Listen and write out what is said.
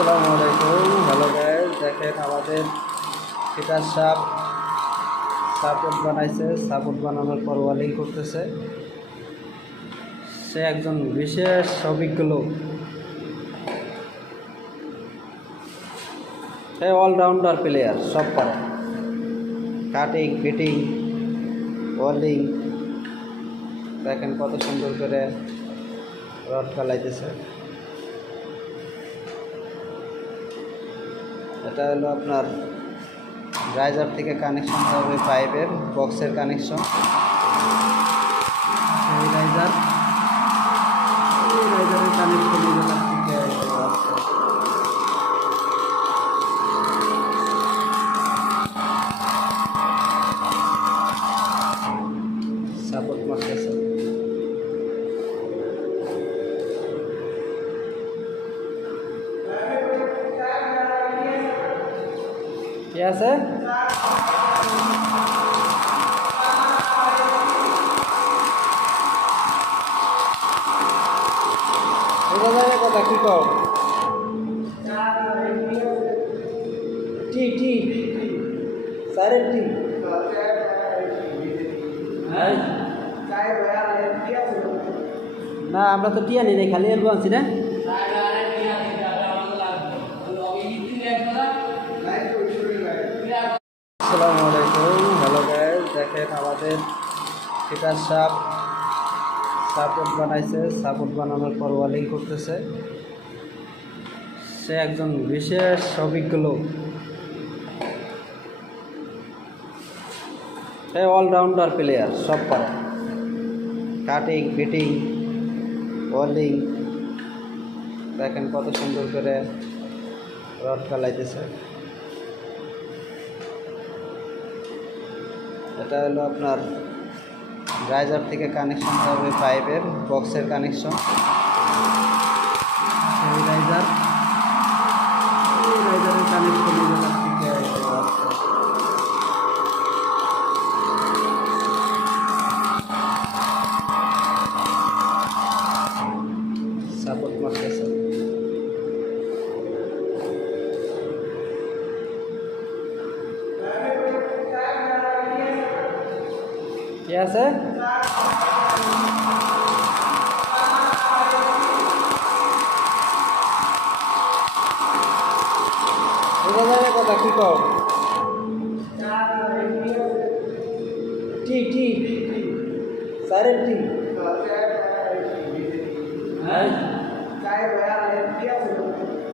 আসসালামু আলাইকুম। Hello guys, দেখেন আমাদের ফিটার সাপোর্ট বানাইছে। সাপোর্ট বানানোর পর ওয়ালিং করতেছে। সে একজন বিশেষ অভিজ্ঞ লোক। সে অলরাউন্ডার প্লেয়ার, সব পারে। কাটিং, ফিটিং, ওয়ালিং, দেখেন কত সুন্দর করে রড ফেলাইতেছে। এটা হলো আপনার রাইজার থেকে কানেকশন হবে, পাইপের বক্সের কানেকশন। এই রাইজারের কানেকশন থেকে আসছে। সাপোর্ট মারতেছে। কি আছে? কথা কি কও? টি সারের টি না, আমরা তো টিয়া নিই, খালি এলবো আনছি না। আসসালামু আলাইকুম। হ্যালো গাইস, দেখেন আমাদের ফিটার সাপোর্ট বানাইছে। সাপোর্ট বানানোর পর ওয়ালিং করতেছে। সে একজন বিশেষ অভিজ্ঞ লোক। সে অলরাউন্ডার প্লেয়ার, সব পারে। কাটিং, ফিটিং, ওয়ালিং, দেখেন কত সুন্দর করে রড ফেলাইতেছে। এটা হলো আপনার রাইজার থেকে কানেকশন হবে, পাইপের বক্সের কানেকশন। এই রাইজারের কানেকশন থেকে আসছে। সাপোর্ট মারতেছে। কি আছে? কথা কি কও? টি সারের টি